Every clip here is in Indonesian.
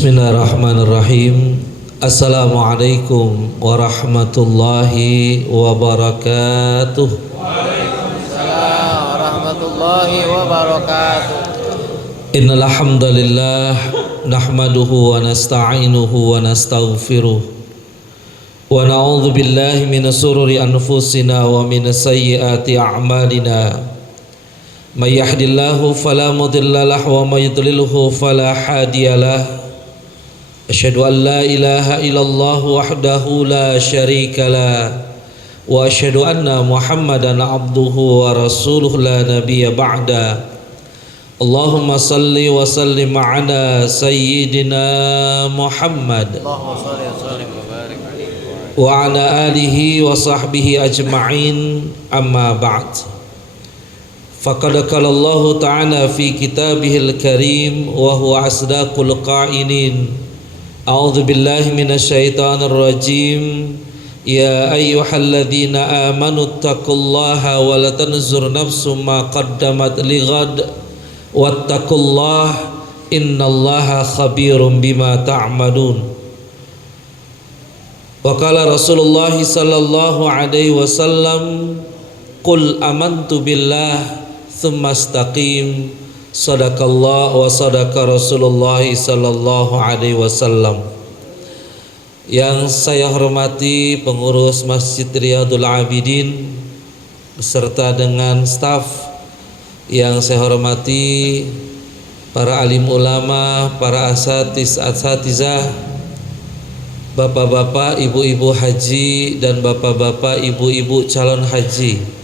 Bismillahirrahmanirrahim. Assalamualaikum warahmatullahi wabarakatuh. Waalaikumsalam warahmatullahi wabarakatuh. Innal hamdalillah nahmaduhu wa nasta'inuhu wa nastaghfiruh wa na'udzu billahi min shururi anfusina wa min sayyiati a'malina. May yahdihillahu fala mudilla lahu wa may yudlilhu fala hadiyalah. Asyhadu an la ilaha illallah wahdahu la syarika la wa asyhadu anna Muhammadan abduhu wa rasuluh la nabiyya ba'da. Allahumma salli wa sallim ala sayyidina Muhammad Allahumma shalli wa sallim wa barik alaihi wa ala alihi wa sahbihi ajma'in, amma ba'd. Faqad qala Allah ta'ala fi kitabihil karim wa huwa asdaqul qa'ilin. A'udzu billahi minasy syaithanir rajim. Ya ayyuhalladzina amanu taqullaha wa la tanzur nafsum ma qaddamat lighad wattaqullaha innallaha khabirum bima ta'malun. Wa qala Rasulullah sallallahu alaihi wasallam, qul amantu billah tsumma istaqim. Sadaqallah wa sadaqa Rasulullah sallallahu alaihi wasallam. Yang saya hormati pengurus Masjid Riyadul Abidin beserta dengan staf, yang saya hormati para alim ulama, para asatizah, bapak-bapak, ibu-ibu haji dan bapak-bapak, ibu-ibu calon haji,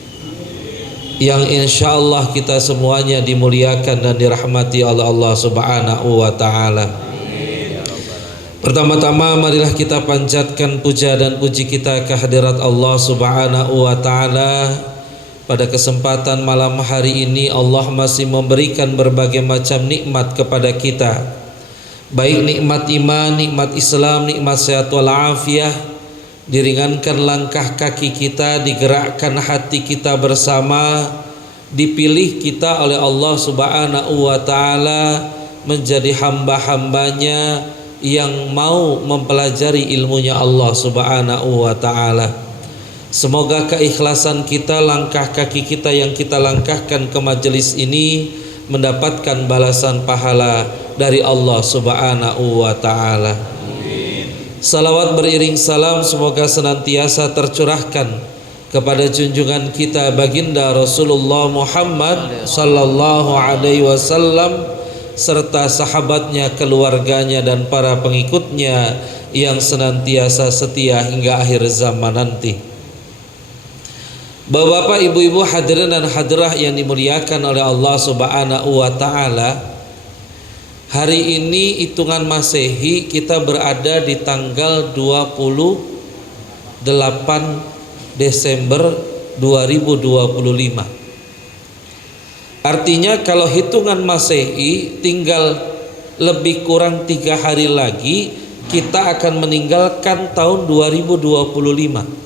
yang insya Allah kita semuanya dimuliakan dan dirahmati oleh Allah Subhanahu wa ta'ala. Pertama-tama marilah kita panjatkan puja dan puji kita kehadirat Allah Subhanahu wa ta'ala. Pada kesempatan malam hari ini Allah masih memberikan berbagai macam nikmat kepada kita, baik nikmat iman, nikmat Islam, nikmat sehat walafiat. Diringankan langkah kaki kita, digerakkan hati kita bersama, dipilih kita oleh Allah Subhanahu wa ta'ala menjadi hamba-hambanya yang mau mempelajari ilmunya Allah Subhanahu wa ta'ala. Semoga keikhlasan kita, langkah kaki kita yang kita langkahkan ke majelis ini mendapatkan balasan pahala dari Allah Subhanahu wa ta'ala. Salawat beriring salam semoga senantiasa tercurahkan kepada junjungan kita baginda Rasulullah Muhammad sallallahu alaihi wasallam serta sahabatnya, keluarganya dan para pengikutnya yang senantiasa setia hingga akhir zaman nanti. Bapak-bapak, ibu-ibu, hadirin dan hadirah yang dimuliakan oleh Allah Subhanahu wa ta'ala, hari ini hitungan Masehi kita berada di tanggal 28 Desember 2025. Artinya kalau hitungan Masehi tinggal lebih kurang 3 hari lagi kita akan meninggalkan tahun 2025.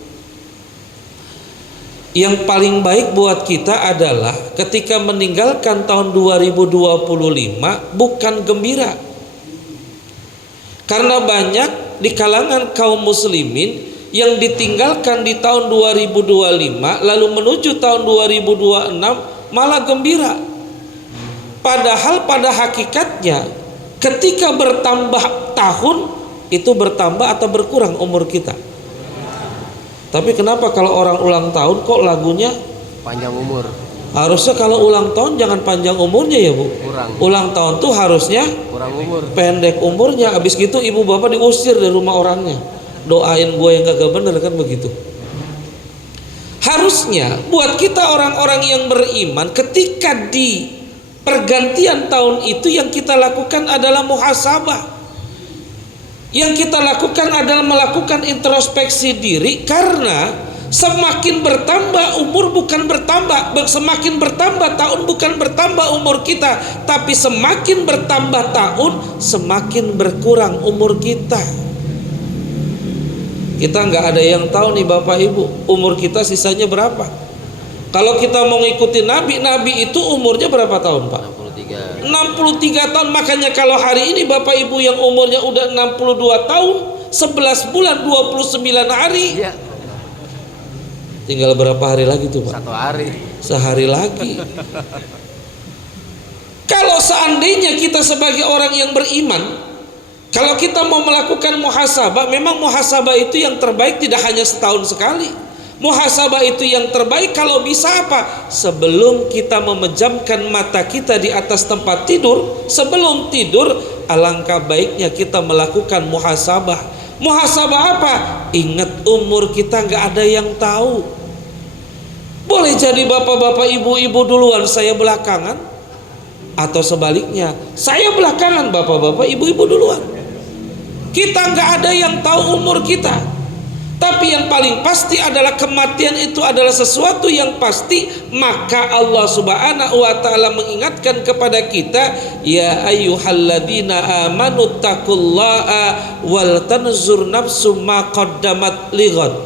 Yang paling baik buat kita adalah ketika meninggalkan tahun 2025 bukan gembira. Karena banyak di kalangan kaum muslimin yang ditinggalkan di tahun 2025 lalu menuju tahun 2026 malah gembira. Padahal pada hakikatnya ketika bertambah tahun itu bertambah atau berkurang umur kita. Tapi kenapa kalau orang ulang tahun kok lagunya panjang umur? Harusnya kalau ulang tahun jangan panjang umurnya ya Bu. Kurang. Ulang tahun tuh harusnya Kurang umur. pendek umurnya. Habis gitu ibu bapak diusir dari rumah orangnya. Doain gue yang kagak bener kan begitu. Harusnya buat kita orang-orang yang beriman ketika di pergantian tahun itu yang kita lakukan adalah muhasabah. Yang kita lakukan adalah melakukan introspeksi diri, karena semakin bertambah umur bukan bertambah, semakin bertambah tahun bukan bertambah umur kita, tapi semakin bertambah tahun semakin berkurang umur kita. Kita nggak ada yang tahu nih Bapak Ibu umur kita sisanya berapa. Kalau kita mau ngikutin Nabi itu umurnya berapa tahun Pak? 63. 63 tahun. Makanya kalau hari ini Bapak Ibu yang umurnya udah 62 tahun, 11 bulan 29 hari. Iya. Tinggal berapa hari lagi tuh Pak? 1 hari. Sehari lagi. Kalau seandainya kita sebagai orang yang beriman, kalau kita mau melakukan muhasabah, memang muhasabah itu yang terbaik tidak hanya setahun sekali. Muhasabah itu yang terbaik kalau bisa apa? Sebelum kita memejamkan mata kita di atas tempat tidur, sebelum tidur, alangkah baiknya kita melakukan muhasabah. Muhasabah apa? Ingat umur kita nggak ada yang tahu. Boleh jadi bapak-bapak, ibu-ibu duluan, saya belakangan, atau sebaliknya, saya belakangan, bapak-bapak, ibu-ibu duluan. Kita nggak ada yang tahu umur kita. Tapi yang paling pasti adalah kematian itu adalah sesuatu yang pasti. Maka Allah subhanahu wa ta'ala mengingatkan kepada kita, ya ayyuhalladzina amanu taqullaha wal tanzur nafsum ma qaddamat lighad.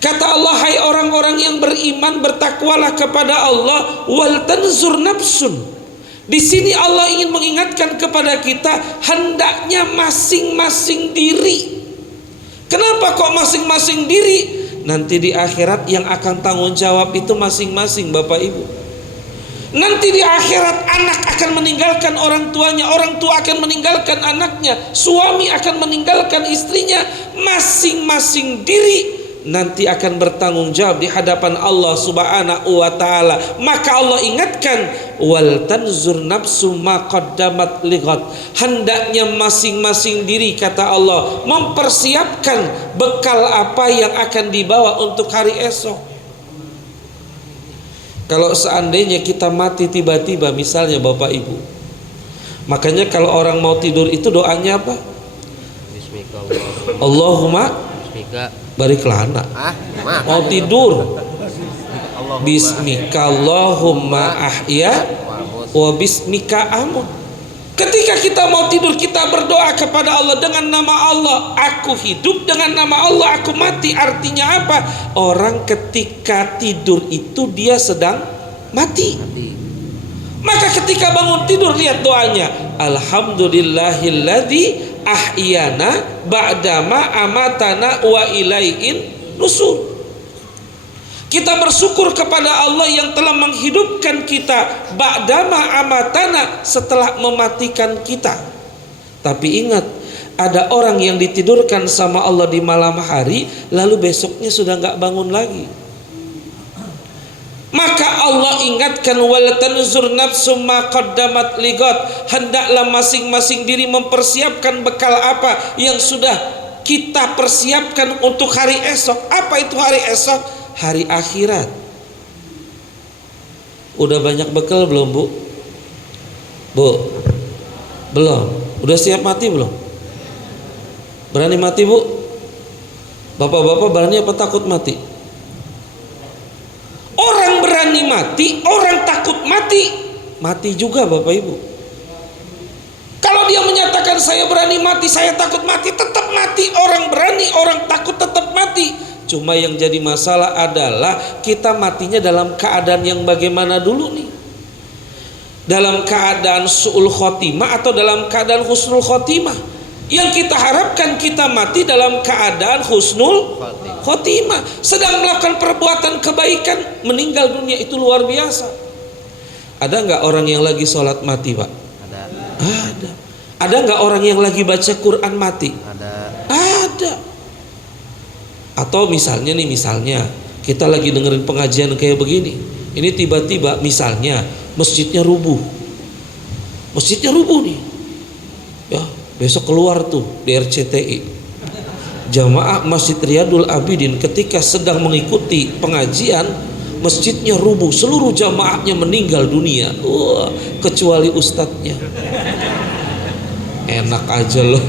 Kata Allah, hai orang-orang yang beriman, bertakwalah kepada Allah, wal tanzur nafsun. Di sini Allah ingin mengingatkan kepada kita, hendaknya masing-masing diri. Kenapa kok masing-masing diri? Nanti di akhirat yang akan tanggung jawab itu masing-masing Bapak Ibu. Nanti di akhirat anak akan meninggalkan orang tuanya, orang tua akan meninggalkan anaknya, suami akan meninggalkan istrinya. Masing-masing diri nanti akan bertanggung jawab di hadapan Allah subhanahu wa ta'ala. Maka Allah ingatkan, wal tanzur nafsu ma qaddamat lighad. Hendaknya masing-masing diri, kata Allah, mempersiapkan bekal apa yang akan dibawa untuk hari esok. Kalau seandainya kita mati tiba-tiba misalnya Bapak Ibu, makanya kalau orang mau tidur itu doanya apa? Allahumma barik lana. Mau tidur, bismika Allahumma ahya wa bismika amut. Ketika kita mau tidur, kita berdoa kepada Allah dengan nama Allah. Aku hidup, dengan nama Allah aku mati. Artinya apa? Orang ketika tidur itu dia sedang mati. Maka ketika bangun tidur, lihat doanya, alhamdulillahilladzi ahyana ba'dama amatana wa ilaihin nusur. Kita bersyukur kepada Allah yang telah menghidupkan kita ba'dama amatana, setelah mematikan kita. Tapi ingat, ada orang yang ditidurkan sama Allah di malam hari, lalu besoknya sudah nggak bangun lagi. Maka Allah ingatkan, wal tanzur nafsum ma qaddamat lighad. Hendaklah masing-masing diri mempersiapkan bekal apa yang sudah kita persiapkan untuk hari esok. Apa itu hari esok? Hari akhirat. Udah banyak bekal belum Bu? Bu? Belum. Udah siap mati belum? Berani mati Bu? Bapak-bapak berani apa takut mati? Orang berani mati, orang takut mati, mati juga Bapak Ibu. Kalau dia menyatakan saya berani mati, saya takut mati, tetap mati. Orang berani, orang takut tetap mati. Cuma yang jadi masalah adalah kita matinya dalam keadaan yang bagaimana dulu nih? Dalam keadaan su'ul khotimah atau dalam keadaan husnul khotimah? Yang kita harapkan kita mati dalam keadaan husnul khotimah, sedang melakukan perbuatan kebaikan, meninggal dunia, itu luar biasa. Ada nggak orang yang lagi sholat mati Pak? Ada. Ada nggak orang yang lagi baca Quran mati? Ada. Atau misalnya kita lagi dengerin pengajian kayak begini, ini tiba-tiba misalnya masjidnya rubuh nih, ya besok keluar tuh di RCTI, jamaah Masjid Riyadul Abidin ketika sedang mengikuti pengajian, masjidnya rubuh, seluruh jamaahnya meninggal dunia. Wah, kecuali ustadznya. Enak aja loh.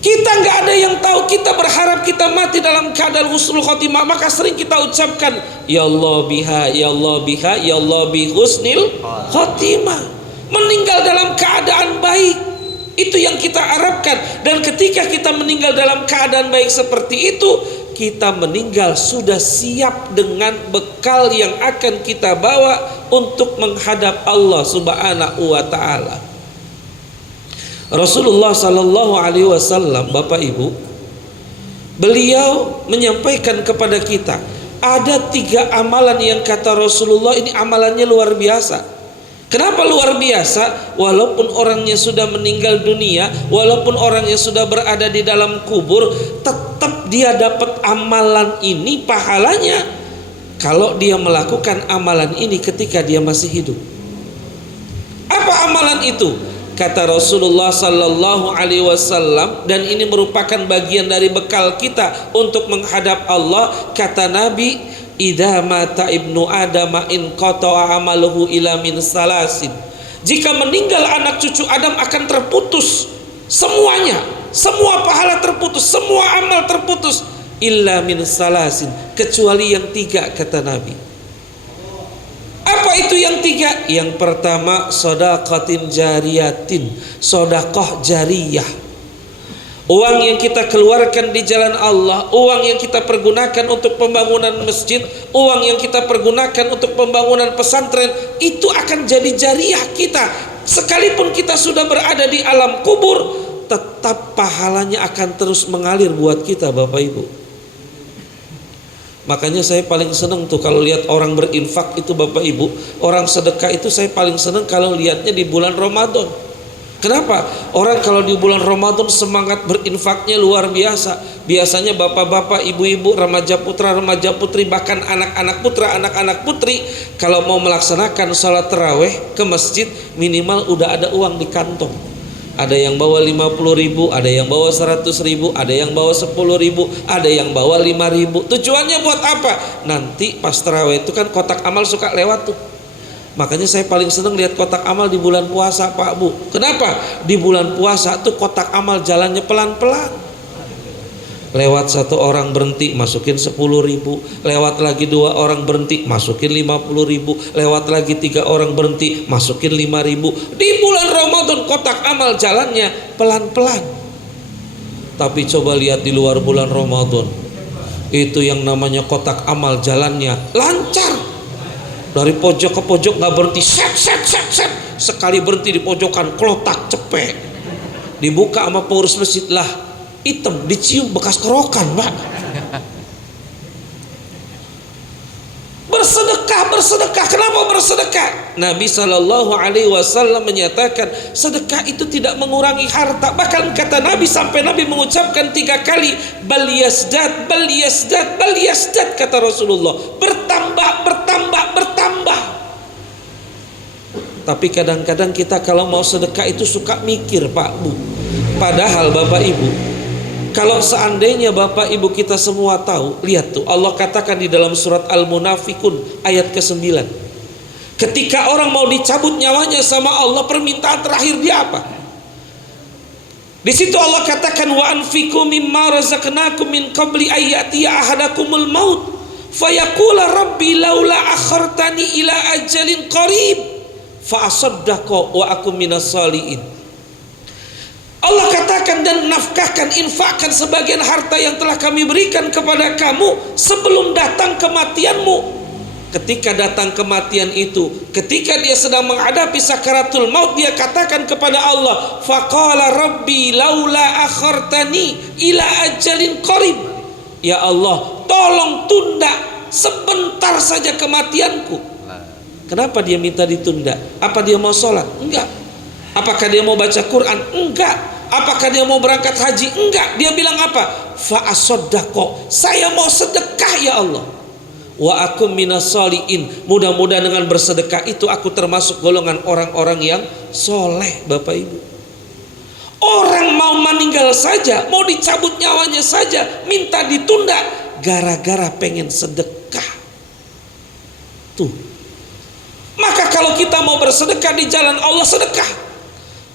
Kita nggak ada yang tahu. Kita berharap kita mati dalam keadaan husnul khotimah. Maka sering kita ucapkan, ya Allah biha, ya Allah biha, ya Allah bi husnil khotimah. Meninggal dalam keadaan baik, itu yang kita harapkan. Dan ketika kita meninggal dalam keadaan baik seperti itu, kita meninggal sudah siap dengan bekal yang akan kita bawa untuk menghadap Allah Subhanahu wa taala. Rasulullah sallallahu alaihi wasallam, Bapak Ibu, beliau menyampaikan kepada kita ada 3 amalan yang kata Rasulullah ini amalannya luar biasa. Kenapa luar biasa? Walaupun orangnya sudah meninggal dunia, walaupun orangnya sudah berada di dalam kubur, tetap dia dapat amalan ini pahalanya kalau dia melakukan amalan ini ketika dia masih hidup. Apa amalan itu? Kata Rasulullah sallallahu alaihi wasallam, dan ini merupakan bagian dari bekal kita untuk menghadap Allah. Kata Nabi, idza mata ibnu adam in qata'a amaluhu ila min salasin. Jika meninggal anak cucu Adam akan terputus semuanya, semua pahala terputus, semua amal terputus, illa min salasin, kecuali yang 3 kata Nabi. Apa itu yang 3? Yang pertama, shadaqatin jariyatin, sedekah jariyah. Uang yang kita keluarkan di jalan Allah, uang yang kita pergunakan untuk pembangunan masjid, uang yang kita pergunakan untuk pembangunan pesantren, itu akan jadi jariah kita. Sekalipun kita sudah berada di alam kubur, tetap pahalanya akan terus mengalir buat kita, Bapak Ibu. Makanya saya paling senang tuh kalau lihat orang berinfak itu, Bapak Ibu, orang sedekah itu saya paling senang kalau lihatnya di bulan Ramadan. Kenapa? Orang kalau di bulan Ramadan semangat berinfaknya luar biasa. Biasanya bapak-bapak, ibu-ibu, remaja putra, remaja putri, bahkan anak-anak putra, anak-anak putri, kalau mau melaksanakan sholat tarawih ke masjid, minimal udah ada uang di kantong. Ada yang bawa 50.000, ada yang bawa 100.000, ada yang bawa 10.000, ada yang bawa 5.000. Tujuannya buat apa? Nanti pas tarawih itu kan kotak amal suka lewat tuh. Makanya saya paling seneng lihat kotak amal di bulan puasa, Pak Bu. Kenapa? Di bulan puasa tuh kotak amal jalannya pelan-pelan. Lewat 1 orang berhenti masukin 10.000, lewat lagi 2 orang berhenti masukin 50.000, lewat lagi 3 orang berhenti masukin 5.000. Di bulan Ramadan kotak amal jalannya pelan-pelan. Tapi coba lihat di luar bulan Ramadan, itu yang namanya kotak amal jalannya lancar. Dari pojok ke pojok nggak berhenti, set. Sekali berhenti di pojokan klotak cepet. Dibuka sama pengurus masjid, lah hitam, dicium bekas kerokan, Pak. Bersedekah. Kenapa bersedekah? Nabi Shallallahu Alaihi Wasallam menyatakan sedekah itu tidak mengurangi harta. Bahkan kata Nabi sampai Nabi mengucapkan 3 kali, bal yasdad, kata Rasulullah, bertambah. Tapi kadang-kadang kita kalau mau sedekah itu suka mikir, Pak Bu. Padahal Bapak Ibu, kalau seandainya Bapak Ibu kita semua tahu, lihat tuh Allah katakan di dalam surat Al-Munafikun ayat ke-9. Ketika orang mau dicabut nyawanya sama Allah, permintaan terakhir dia apa? Di situ Allah katakan, wa anfiqu mimma razaqnakum min qabli ayyatiya ahadakumul maut fayaqula rabbi laula akhartani ila ajalin qarib fa asaddaqa wa akum minas shalihin. Allah katakan, dan nafkahkan, infakkan sebagian harta yang telah kami berikan kepada kamu sebelum datang kematianmu. Ketika datang kematian itu, ketika dia sedang menghadapi sakaratul maut, dia katakan kepada Allah, faqala rabbi laula akhartani ila ajalin qarib. Ya Allah, tolong tunda sebentar saja kematianku. Kenapa dia minta ditunda? Apa dia mau sholat? Enggak. Apakah dia mau baca Quran? Enggak. Apakah dia mau berangkat haji? Enggak. Dia bilang apa? Fa asaddaqo, saya mau sedekah ya Allah. Wa akum minas shalihin, mudah-mudahan dengan bersedekah itu aku termasuk golongan orang-orang yang soleh. Bapak Ibu, orang mau meninggal saja, mau dicabut nyawanya saja, minta ditunda gara-gara pengen sedekah. Tuh. Maka kalau kita mau bersedekah di jalan Allah, sedekah.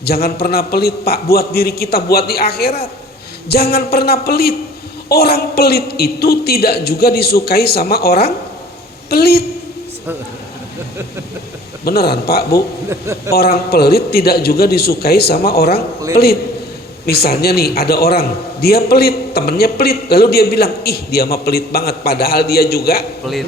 Jangan pernah pelit, Pak, buat diri kita, buat di akhirat. Jangan pernah pelit. Orang pelit itu tidak juga disukai sama orang pelit. Beneran, Pak, Bu? Orang pelit tidak juga disukai sama orang pelit. Misalnya nih ada orang, dia pelit, temennya pelit, lalu dia bilang, ih dia mah pelit banget, padahal dia juga pelit.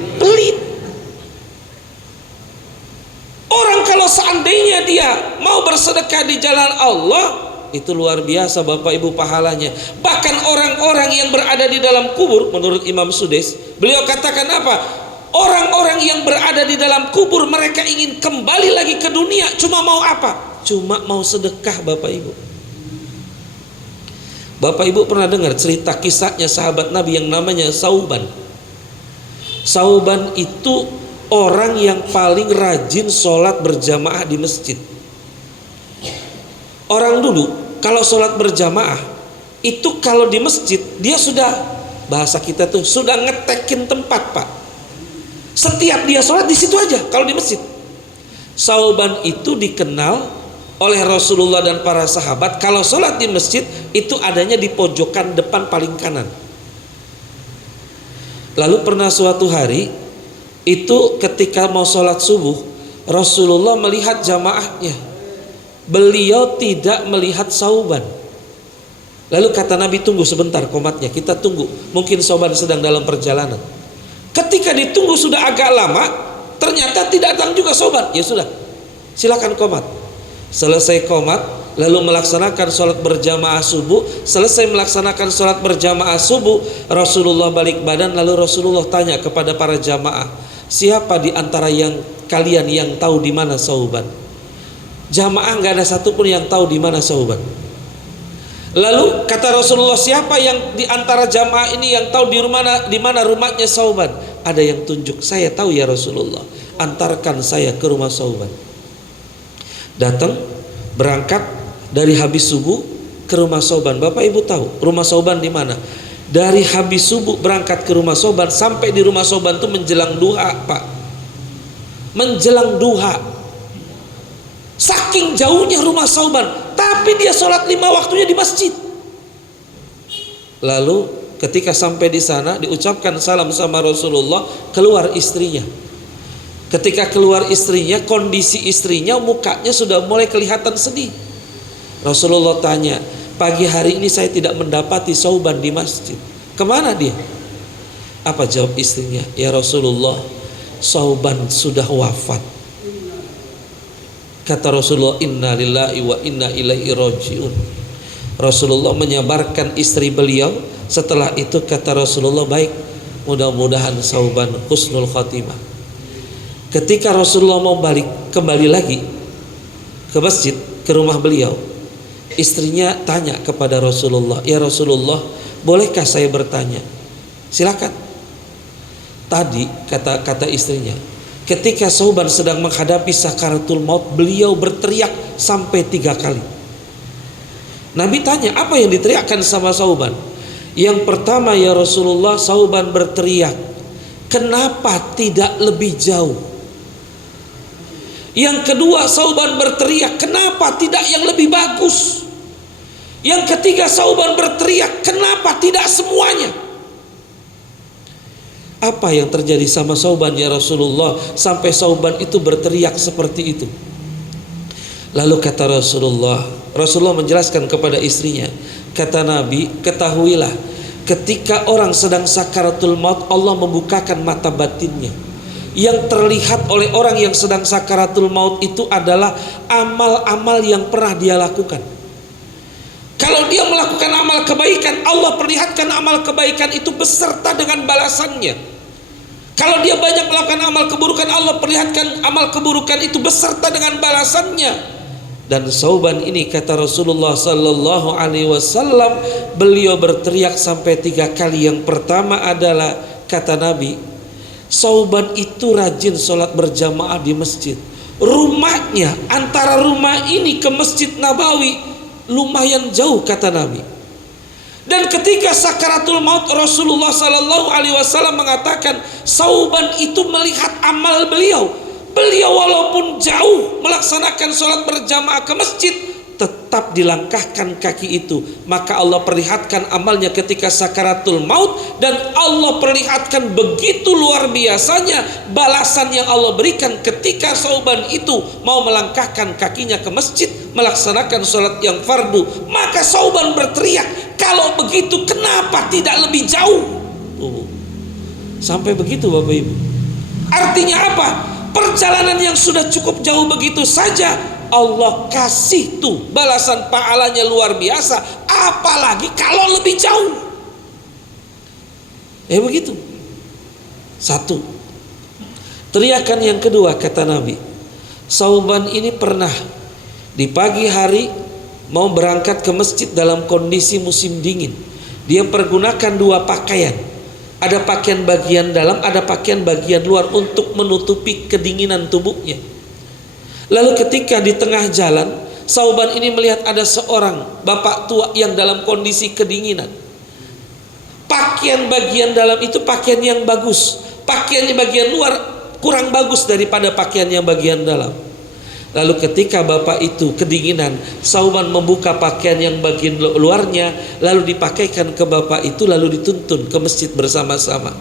Orang kalau seandainya dia mau bersedekah di jalan Allah, itu luar biasa Bapak Ibu pahalanya. Bahkan orang-orang yang berada di dalam kubur, menurut Imam Sudais, beliau katakan apa? Orang-orang yang berada di dalam kubur, mereka ingin kembali lagi ke dunia, cuma mau apa? Cuma mau sedekah Bapak Ibu. Bapak Ibu pernah dengar cerita kisahnya sahabat Nabi yang namanya Sauban. Sauban itu orang yang paling rajin sholat berjamaah di masjid. Orang dulu kalau sholat berjamaah itu kalau di masjid dia sudah, bahasa kita tuh sudah ngetekin tempat Pak. Setiap dia sholat di situ aja kalau di masjid. Sauban itu dikenal oleh Rasulullah dan para sahabat, kalau sholat di masjid itu adanya di pojokan depan paling kanan. Lalu pernah suatu hari itu ketika mau sholat subuh, Rasulullah melihat jamaahnya, beliau tidak melihat Sauban. Lalu kata Nabi, tunggu sebentar komatnya, kita tunggu, mungkin Sauban sedang dalam perjalanan. Ketika ditunggu sudah agak lama, ternyata tidak datang juga Sauban. Ya sudah, silakan komat. Selesai komat, lalu melaksanakan sholat berjamaah subuh. Selesai melaksanakan sholat berjamaah subuh, Rasulullah balik badan, lalu Rasulullah tanya kepada para jamaah, siapa di antara yang kalian yang tahu di mana Sauban? Jamaah nggak ada satupun yang tahu di mana Sauban. Lalu kata Rasulullah, siapa yang di antara jamaah ini yang tahu di mana rumahnya Sauban? Ada yang tunjuk, saya tahu ya Rasulullah, antarkan saya ke rumah Sauban. Datang, berangkat dari habis subuh ke rumah Sauban. Bapak Ibu tahu rumah Sauban di mana? Dari habis subuh berangkat ke rumah Sauban, sampai di rumah Sauban itu menjelang duha Pak. Menjelang duha. Saking jauhnya rumah Sauban, tapi dia sholat 5 waktunya di masjid. Lalu ketika sampai di sana diucapkan salam sama Rasulullah, keluar istrinya. Ketika keluar istrinya, kondisi istrinya mukanya sudah mulai kelihatan sedih. Rasulullah tanya, pagi hari ini saya tidak mendapati Sauban di masjid, kemana dia? Apa jawab istrinya? Ya Rasulullah, Sauban sudah wafat. Kata Rasulullah, inna lillahi wa inna ilaihi rajiun. Rasulullah menyabarkan istri beliau. Setelah itu kata Rasulullah, baik, mudah-mudahan Sauban husnul khatimah. Ketika Rasulullah mau kembali lagi ke masjid, ke rumah beliau, istrinya tanya kepada Rasulullah, ya Rasulullah, bolehkah saya bertanya? Silakan. Tadi kata istrinya, ketika Sauban sedang menghadapi sakaratul maut, beliau berteriak sampai 3 kali. Nabi tanya, apa yang diteriakkan sama Sauban? Yang pertama, ya Rasulullah, Sauban berteriak, kenapa tidak lebih jauh? Yang kedua, Sauban berteriak, kenapa tidak yang lebih bagus? Yang ketiga, Sauban berteriak, kenapa tidak semuanya? Apa yang terjadi sama Sauban ya Rasulullah sampai Sauban itu berteriak seperti itu? Lalu kata Rasulullah menjelaskan kepada istrinya, kata Nabi, ketahuilah, ketika orang sedang sakaratul maut, Allah membukakan mata batinnya. Yang terlihat oleh orang yang sedang sakaratul maut itu adalah amal-amal yang pernah dia lakukan. Kalau dia melakukan amal kebaikan, Allah perlihatkan amal kebaikan itu beserta dengan balasannya. Kalau dia banyak melakukan amal keburukan, Allah perlihatkan amal keburukan itu beserta dengan balasannya. Dan Sauban ini kata Rasulullah sallallahu alaihi wasallam, beliau berteriak sampai 3 kali. Yang pertama adalah kata Nabi, Sauban itu rajin sholat berjamaah di masjid. Rumahnya, antara rumah ini ke Masjid Nabawi lumayan jauh kata Nabi. Dan ketika sakaratul maut, Rasulullah sallallahu alaihi wasallam mengatakan, Sauban itu melihat amal beliau. Beliau walaupun jauh melaksanakan sholat berjamaah ke masjid, tetap dilangkahkan kaki itu. Maka Allah perlihatkan amalnya ketika sakaratul maut, dan Allah perlihatkan begitu luar biasanya balasan yang Allah berikan ketika Sauban itu mau melangkahkan kakinya ke masjid. melaksanakan sholat yang fardu. Maka Sauban berteriak, kalau begitu kenapa tidak lebih jauh? Sampai begitu Bapak Ibu. Artinya apa? Perjalanan yang sudah cukup jauh begitu saja Allah kasih tuh balasan pahalanya luar biasa, apalagi kalau lebih jauh. Begitu. Satu. Teriakan yang kedua, kata Nabi, Sauban ini pernah di pagi hari mau berangkat ke masjid dalam kondisi musim dingin. Dia pergunakan dua pakaian. Ada pakaian bagian dalam, ada pakaian bagian luar untuk menutupi kedinginan tubuhnya. Lalu ketika di tengah jalan, Sauban ini melihat ada seorang bapak tua yang dalam kondisi kedinginan. Pakaian bagian dalam itu pakaian yang bagus, pakaian di bagian luar kurang bagus daripada pakaian yang bagian dalam. Lalu ketika bapak itu kedinginan, Sauban membuka pakaian yang bagian luarnya, lalu dipakaikan ke bapak itu, lalu dituntun ke masjid bersama-sama.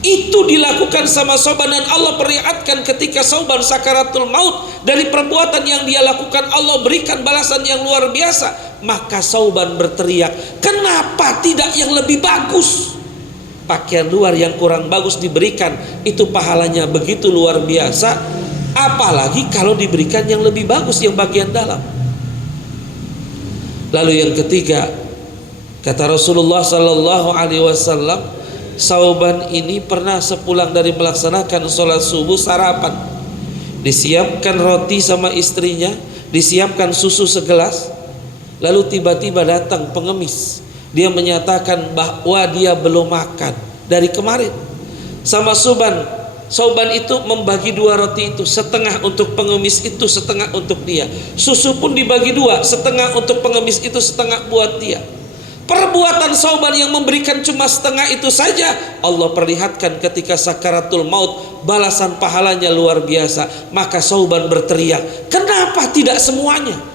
Itu dilakukan sama Sauban, dan Allah peringatkan ketika Sauban sakaratul maut, dari perbuatan yang dia lakukan Allah berikan balasan yang luar biasa. Maka Sauban berteriak, kenapa tidak yang lebih bagus? Pakaian luar yang kurang bagus diberikan, itu pahalanya begitu luar biasa, apalagi kalau diberikan yang lebih bagus yang bagian dalam. Lalu yang ketiga, kata Rasulullah sallallahu alaihi wasallam, Sauban ini pernah sepulang dari melaksanakan sholat subuh sarapan, disiapkan roti sama istrinya, disiapkan susu segelas. Lalu tiba-tiba datang pengemis. Dia menyatakan bahwa dia belum makan dari kemarin. Sama Sauban itu membagi dua roti itu, setengah untuk pengemis itu, setengah untuk dia. Susu pun dibagi dua, setengah untuk pengemis itu, setengah buat dia. Perbuatan Sauban yang memberikan cuma setengah itu saja, Allah perlihatkan ketika sakaratul maut balasan pahalanya luar biasa. Maka Sauban berteriak, kenapa tidak semuanya?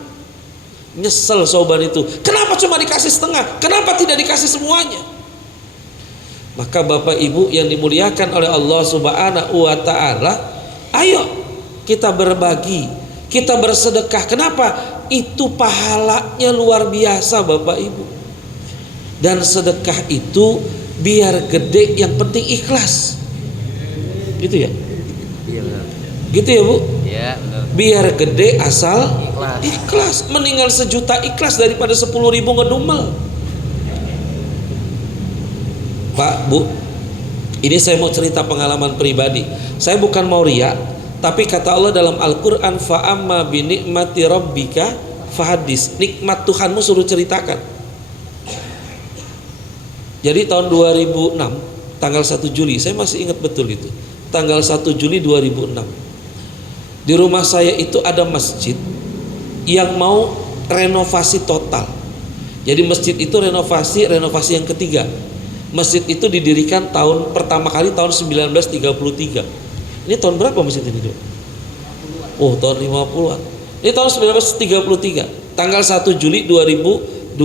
Nyesel Sauban itu, kenapa cuma dikasih setengah, kenapa tidak dikasih semuanya? Maka Bapak Ibu yang dimuliakan oleh Allah Subhanahu wa ta'ala, ayo kita berbagi, kita bersedekah. Kenapa? Itu pahalanya luar biasa Bapak Ibu. Dan sedekah itu biar gede, yang penting ikhlas. Gitu ya? Iya benar. Gitu ya Bu? Iya benar. Biar gede asal ikhlas. Mendingan 1 juta ikhlas daripada 10.000 ngedumel. Pak, Bu, ini saya mau cerita pengalaman pribadi. Saya bukan mau riya, tapi kata Allah dalam Al-Quran, fa'amma binikmati rabbika fahadis. Nikmat Tuhanmu suruh ceritakan. Jadi tahun 2006 tanggal 1 Juli, saya masih ingat betul itu, tanggal 1 Juli 2006, di rumah saya itu ada masjid yang mau renovasi total. Jadi masjid itu renovasi yang ketiga. Masjid itu didirikan pertama kali tahun 1933. Ini tahun berapa masjid ini? Oh, tahun 50-an. Ini tahun 1933, tanggal 1 Juli 2006.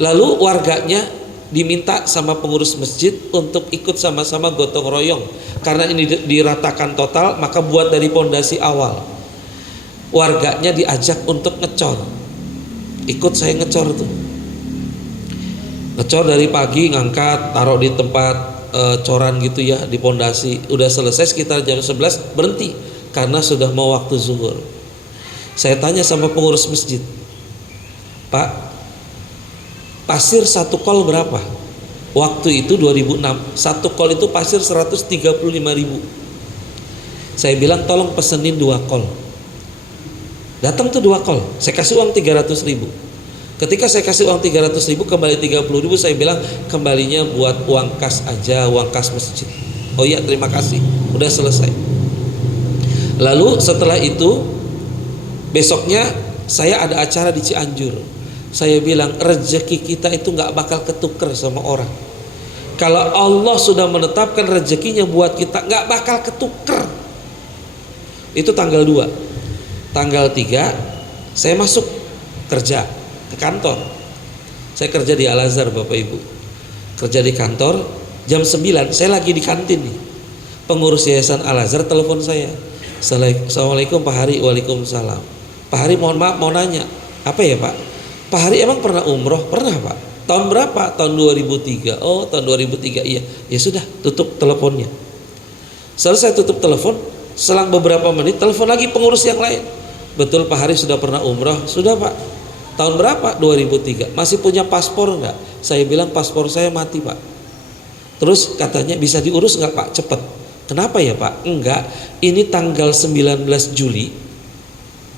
Lalu warganya diminta sama pengurus masjid untuk ikut sama-sama gotong royong. Karena ini diratakan total, maka buat dari pondasi awal. Warganya diajak untuk ngecor. Ikut saya ngecor tuh. Ngecor dari pagi, ngangkat, taruh di tempat coran gitu ya, di pondasi. Udah selesai sekitar jam 11 berhenti karena sudah mau waktu zuhur. Saya tanya sama pengurus masjid, Pak, pasir 1 kol berapa? Waktu itu 2006, 1 kol itu pasir 135.000. Saya bilang tolong pesenin 2 kol. Datang tuh 2 kol, saya kasih uang 300.000. Ketika saya kasih uang 300.000, kembali 30.000. Saya bilang kembalinya buat uang kas aja, uang kas masjid. Oh iya, terima kasih, udah selesai. Lalu setelah itu besoknya saya ada acara di Cianjur. Saya bilang rezeki kita itu gak bakal ketuker sama orang. Kalau Allah sudah menetapkan rezekinya buat kita, gak bakal ketuker. Itu tanggal 2. Tanggal 3 saya masuk kerja ke kantor. Saya kerja di Al-Azhar Bapak Ibu. Kerja di kantor, jam 9 saya lagi di kantin nih. Pengurus Yayasan Al-Azhar telepon saya, Assalamualaikum Pak Hari. Waalaikumsalam. Pak Hari mohon maaf mau nanya. Apa ya Pak? Pak Hari emang pernah umroh? Pernah Pak. Tahun berapa? Tahun 2003. Oh tahun 2003. Iya. Ya sudah, tutup teleponnya. Selesai tutup telepon, selang beberapa menit telepon lagi pengurus yang lain. Betul Pak Hari sudah pernah umroh? Sudah Pak. Tahun berapa? 2003. Masih punya paspor enggak? Saya bilang paspor saya mati Pak. Terus katanya bisa diurus enggak Pak? Cepat. Kenapa ya Pak? Enggak. Ini tanggal 19 Juli.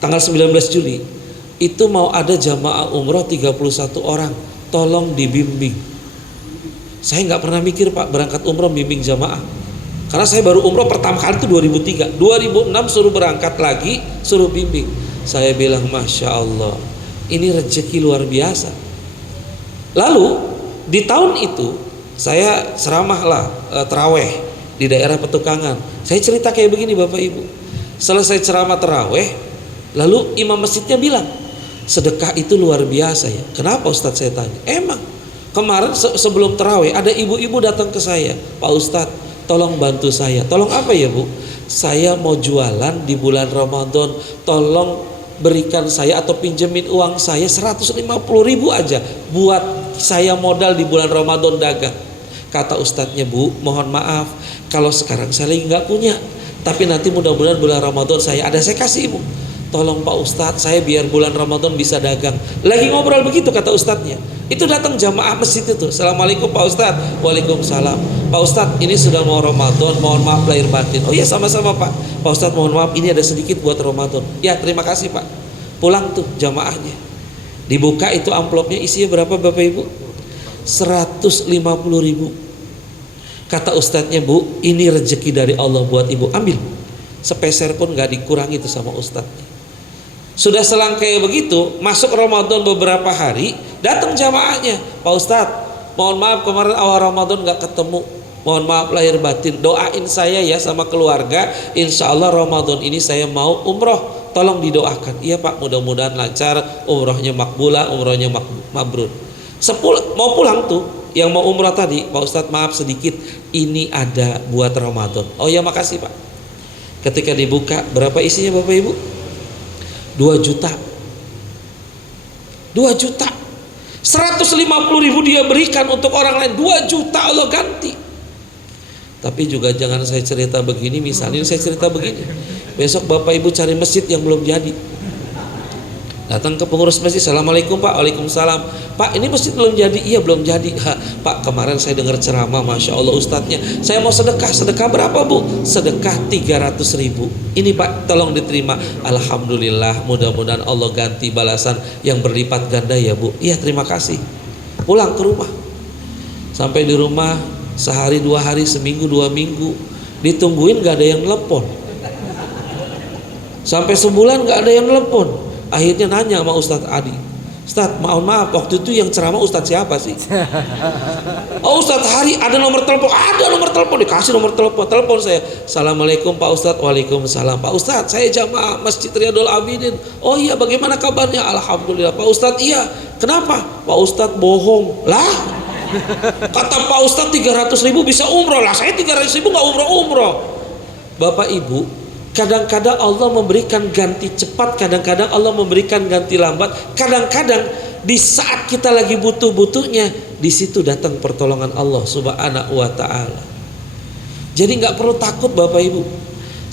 Tanggal 19 Juli itu mau ada jamaah umroh 31 orang. Tolong dibimbing. Saya nggak pernah mikir Pak berangkat umroh bimbing jamaah. Karena saya baru umroh pertama kali itu 2003. 2006 suruh berangkat lagi, suruh bimbing. Saya bilang Masya Allah, ini rezeki luar biasa. Lalu di tahun itu saya ceramahlah terawih di daerah Petukangan. Saya cerita kayak begini Bapak Ibu. Selesai ceramah terawih, lalu imam masjidnya bilang, sedekah itu luar biasa ya. Kenapa Ustadz saya tanya? Emang kemarin sebelum terawih ada ibu-ibu datang ke saya, Pak Ustadz tolong bantu saya. Tolong apa ya Bu? Saya mau jualan di bulan Ramadan, tolong berikan saya atau pinjemin uang saya 150.000 aja buat saya modal di bulan Ramadan dagang. Kata ustadznya, Bu mohon maaf kalau sekarang saya lagi nggak punya, tapi nanti mudah-mudahan bulan Ramadan saya ada, saya kasih Ibu. Tolong Pak Ustadz saya biar bulan Ramadan bisa dagang. Lagi ngobrol begitu kata ustadznya. Itu datang jamaah masjid itu. Assalamualaikum Pak Ustadz. Waalaikumsalam. Pak Ustadz ini sudah mau Ramadan, mohon maaf lahir batin. Oh iya sama-sama Pak. Pak Ustadz mohon maaf ini ada sedikit buat Ramadan. Ya terima kasih Pak. Pulang tuh jamaahnya. Dibuka itu amplopnya isinya berapa Bapak Ibu? 150.000. Kata ustadznya, Bu ini rezeki dari Allah buat Ibu, ambil. Sepeser pun gak dikurangi itu sama ustadznya. Sudah selang kayak begitu, masuk Ramadan beberapa hari, datang jamaahnya, Pak Ustadz mohon maaf kemarin awal Ramadan gak ketemu, mohon maaf lahir batin, doain saya ya sama keluarga, insya Allah Ramadan ini saya mau umroh, tolong didoakan. Iya Pak, mudah-mudahan lancar, umrohnya makbulah, umrohnya mabrur. Mau pulang tuh, yang mau umroh tadi, Pak Ustadz maaf sedikit, ini ada buat Ramadan. Oh ya makasih Pak. Ketika dibuka, berapa isinya Bapak Ibu? 2 juta. 2 juta. 150.000 dia berikan untuk orang lain, 2 juta Allah ganti. Tapi juga jangan saya cerita begini, misalnya saya cerita begini, besok Bapak Ibu cari masjid yang belum jadi, datang ke pengurus masjid, Assalamualaikum Pak. Waalaikumsalam. Pak ini masjid belum jadi. Iya belum jadi. Pak kemarin saya dengar ceramah, Masya Allah ustadznya, saya mau sedekah. Sedekah berapa Bu? Sedekah 300.000. Ini Pak tolong diterima. Alhamdulillah, mudah-mudahan Allah ganti balasan yang berlipat ganda ya Bu. Iya terima kasih. Pulang ke rumah. Sampai di rumah sehari 2 hari, seminggu 2 minggu, ditungguin gak ada yang telepon. Sampai sebulan gak ada yang telepon. Akhirnya nanya sama Ustadz Adi, Ustadz mohon maaf waktu itu yang ceramah Ustadz siapa sih? Oh Ustadz Hari, ada nomor telepon? Ada nomor telepon. Dikasih nomor telepon. Telepon saya, Assalamualaikum Pak Ustadz. Waalaikumsalam. Pak Ustadz saya jamaah Masjid Riyadul Abidin. Oh iya bagaimana kabarnya? Alhamdulillah. Pak Ustadz iya. Kenapa? Pak Ustadz bohong. Lah kata Pak Ustadz 300.000 bisa umroh. Lah saya 300.000 gak umroh. Bapak Ibu, kadang-kadang Allah memberikan ganti cepat, kadang-kadang Allah memberikan ganti lambat, kadang-kadang di saat kita lagi butuh-butuhnya, di situ datang pertolongan Allah Subhanahu wa taala. Jadi nggak perlu takut Bapak Ibu.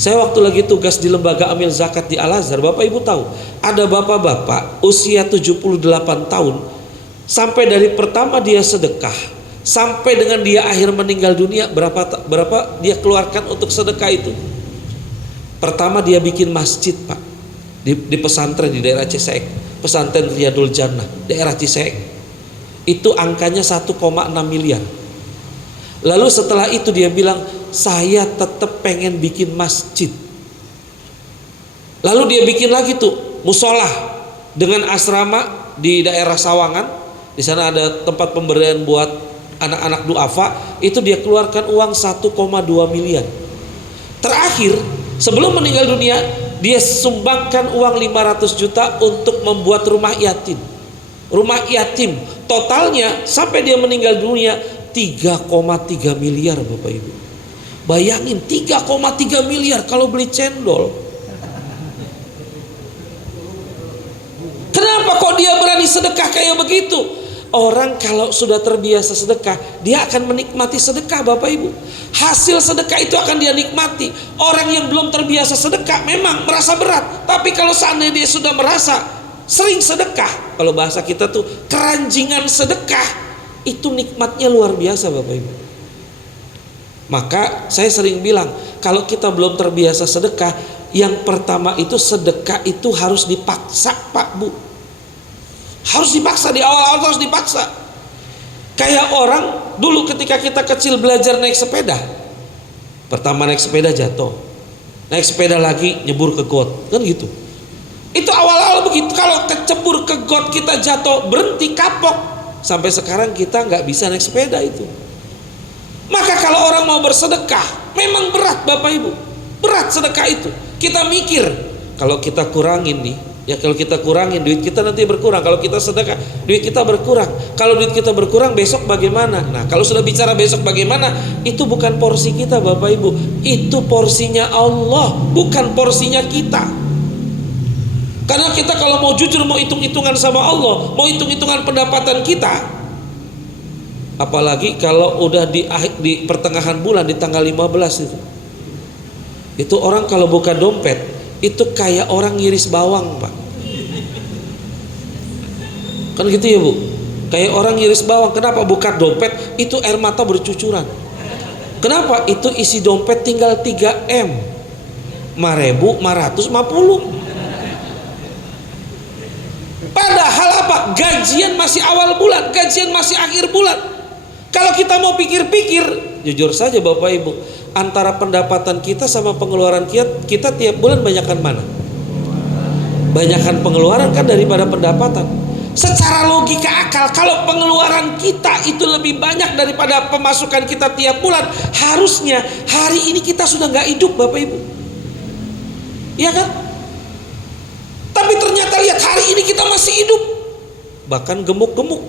Saya waktu lagi tugas di lembaga amil zakat di Al Azhar, Bapak Ibu tahu, ada bapak-bapak usia 78 tahun, sampai dari pertama dia sedekah sampai dengan dia akhir meninggal dunia, berapa dia keluarkan untuk sedekah itu? Pertama dia bikin masjid Pak di pesantren di daerah Ciseek, pesantren Riyadul Jannah daerah Ciseek, itu angkanya 1,6 miliar. Lalu setelah itu dia bilang saya tetap pengen bikin masjid. Lalu dia bikin lagi tuh musola dengan asrama di daerah Sawangan, di sana ada tempat pemberian buat anak-anak duafa, itu dia keluarkan uang 1,2 miliar. Terakhir sebelum meninggal dunia, dia sumbangkan uang 500 juta untuk membuat rumah yatim. Rumah yatim totalnya sampai dia meninggal dunia 3,3 miliar Bapak Ibu. Bayangin 3,3 miliar kalau beli cendol. dia berani sedekah kayak begitu? Orang kalau sudah terbiasa sedekah, dia akan menikmati sedekah, Bapak Ibu. Hasil sedekah itu akan dia nikmati. Orang yang belum terbiasa sedekah memang merasa berat, tapi kalau seandainya dia sudah merasa sering sedekah, kalau bahasa kita tuh keranjingan sedekah, itu nikmatnya luar biasa, Bapak Ibu. Maka saya sering bilang, kalau kita belum terbiasa sedekah, yang pertama itu sedekah itu harus dipaksa, Pak Bu. Harus dipaksa, di awal-awal harus dipaksa. Kayak orang dulu ketika kita kecil belajar naik sepeda. Pertama naik sepeda jatuh, naik sepeda lagi nyebur ke got, kan gitu. Itu awal-awal begitu. Kalau kecebur ke got kita jatuh, berhenti, kapok. Sampai sekarang kita nggak bisa naik sepeda itu. Maka kalau orang mau bersedekah, memang berat, Bapak Ibu. Berat sedekah itu. Kita mikir, kalau kita kurangin nih, ya kalau kita kurangin duit kita nanti berkurang. Kalau kita sedekah, duit kita berkurang. Kalau duit kita berkurang, besok bagaimana? Nah, kalau sudah bicara besok bagaimana, itu bukan porsi kita, Bapak Ibu. Itu porsinya Allah, bukan porsinya kita. Karena kita kalau mau jujur, mau hitung-hitungan sama Allah, mau hitung-hitungan pendapatan kita, apalagi kalau udah di pertengahan bulan, di tanggal 15 itu orang kalau buka dompet itu kayak orang ngiris bawang, Pak. Kan gitu ya, Bu? Kayak orang ngiris bawang. Kenapa? Buka dompet itu air mata bercucuran. Kenapa? Itu isi dompet tinggal 3M, 5.450. Padahal apa? Gajian masih awal bulan, gajian masih akhir bulan. Kalau kita mau pikir-pikir, jujur saja Bapak Ibu, antara pendapatan kita sama pengeluaran kita tiap bulan banyakkan mana? Banyakkan pengeluaran kan daripada pendapatan. Secara logika akal, kalau pengeluaran kita itu lebih banyak daripada pemasukan kita tiap bulan, harusnya hari ini kita sudah nggak hidup, Bapak Ibu. Iya kan? Tapi ternyata lihat, hari ini kita masih hidup, bahkan gemuk-gemuk.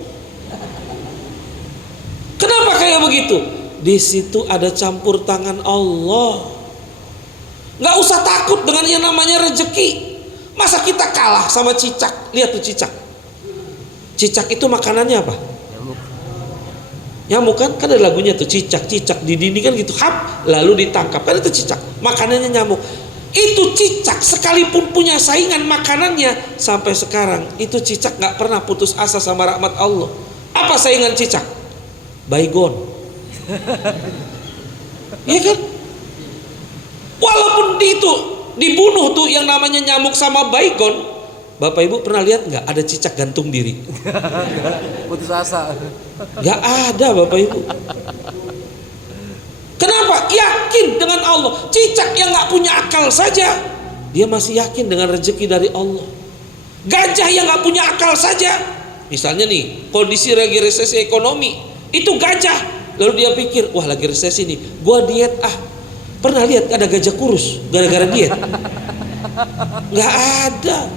Kenapa kayak begitu? Di situ ada campur tangan Allah. Nggak usah takut dengan yang namanya rezeki. Masa kita kalah sama cicak? Lihat tuh cicak. Cicak itu makanannya apa? Nyamuk kan? Kan ada lagunya tuh, cicak-cicak di dinding kan gitu, hap, lalu ditangkap. Kan itu cicak, makanannya nyamuk. Itu cicak sekalipun punya saingan makanannya, sampai sekarang itu cicak nggak pernah putus asa sama rahmat Allah. Apa saingan cicak? Baygon. Iya kan? Walaupun itu dibunuh tuh yang namanya nyamuk sama baygon, Bapak Ibu pernah lihat nggak ada cicak gantung diri? Putus asa. Nggak ada, Bapak Ibu. Kenapa? Yakin dengan Allah. Cicak yang nggak punya akal saja, dia masih yakin dengan rezeki dari Allah. Gajah yang nggak punya akal saja, misalnya nih kondisi lagi resesi ekonomi, itu gajah, lalu dia pikir, wah lagi resesi nih, gua diet ah. Pernah lihat ada gajah kurus gara-gara diet? Nggak ada.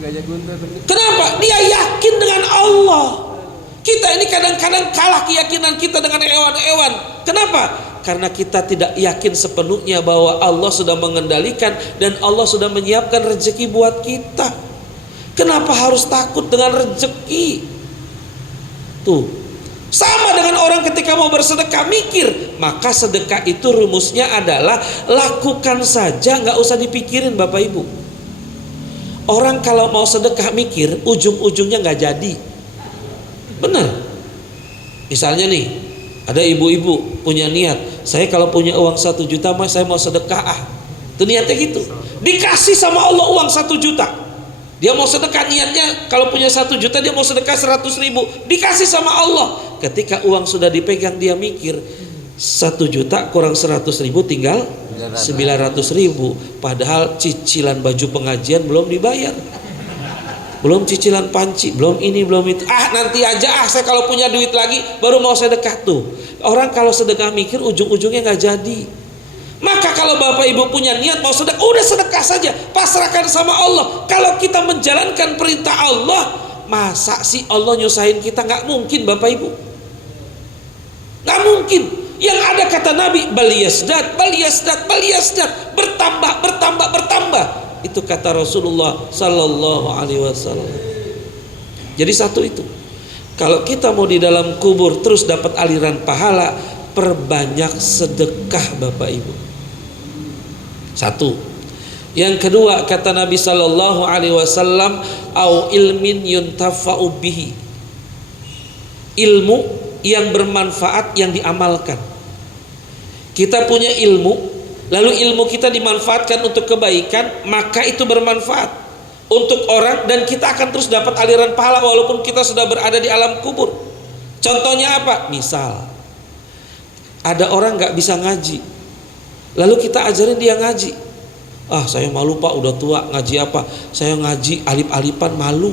Gajah guntur. Kenapa? Dia yakin dengan Allah. Kita ini kadang-kadang kalah keyakinan kita dengan hewan-hewan. Kenapa? Karena kita tidak yakin sepenuhnya bahwa Allah sudah mengendalikan dan Allah sudah menyiapkan rezeki buat kita. Kenapa harus takut dengan rezeki? Tuh, sama dengan orang ketika mau bersedekah, mikir. Maka sedekah itu rumusnya adalah lakukan saja, nggak usah dipikirin, Bapak Ibu. Orang kalau mau sedekah mikir, ujung-ujungnya nggak jadi. Benar. Misalnya nih, ada ibu-ibu punya niat, saya kalau punya uang 1 juta mas saya mau sedekah ah. Itu niatnya gitu. Dikasih sama Allah uang 1 juta. Dia mau sedekah, niatnya kalau punya 1 juta dia mau sedekah 100.000. Dikasih sama Allah. Ketika uang sudah dipegang dia mikir, 1 juta kurang 100.000 tinggal 900.000. Padahal cicilan baju pengajian belum dibayar, belum cicilan panci, belum ini belum itu. Ah nanti aja ah, saya kalau punya duit lagi baru mau sedekah. Tuh orang kalau sedekah mikir ujung-ujungnya nggak jadi. Maka kalau Bapak Ibu punya niat mau sedekah, udah sedekah saja, pasrahkan sama Allah. Kalau kita menjalankan perintah Allah, masa sih Allah nyusahin kita? Nggak mungkin, Bapak Ibu, nggak mungkin. Yang ada kata Nabi, baliyasdat, baliyasdat, baliyasdat, bertambah, bertambah, bertambah. Itu kata Rasulullah Sallallahu Alaihi Wasallam. Jadi satu itu. Kalau kita mau di dalam kubur terus dapat aliran pahala, perbanyak sedekah Bapak Ibu. Satu. Yang kedua, kata Nabi sallallahu alaihi wasallam, au ilmin yuntafa'u bihi. Ilmu yang bermanfaat yang diamalkan. Kita punya ilmu, lalu ilmu kita dimanfaatkan untuk kebaikan, maka itu bermanfaat untuk orang dan kita akan terus dapat aliran pahala walaupun kita sudah berada di alam kubur. Contohnya apa? Misal ada orang nggak bisa ngaji, lalu kita ajarin dia ngaji. Ah, saya malu Pak, udah tua, ngaji apa? Saya ngaji alif-alifan, malu.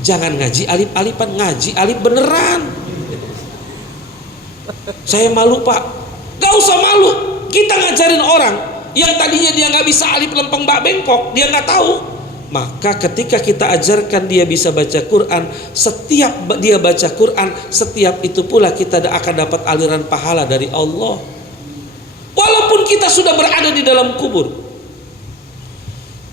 Jangan ngaji alif-alifan, ngaji alif beneran. Saya malu Pak. Gak usah malu. Kita ngajarin orang yang tadinya dia gak bisa alif lempeng bak bengkok, dia gak tahu. Maka ketika kita ajarkan dia bisa baca Quran, setiap dia baca Quran, setiap itu pula kita akan dapat aliran pahala dari Allah. Walaupun kita sudah berada di dalam kubur.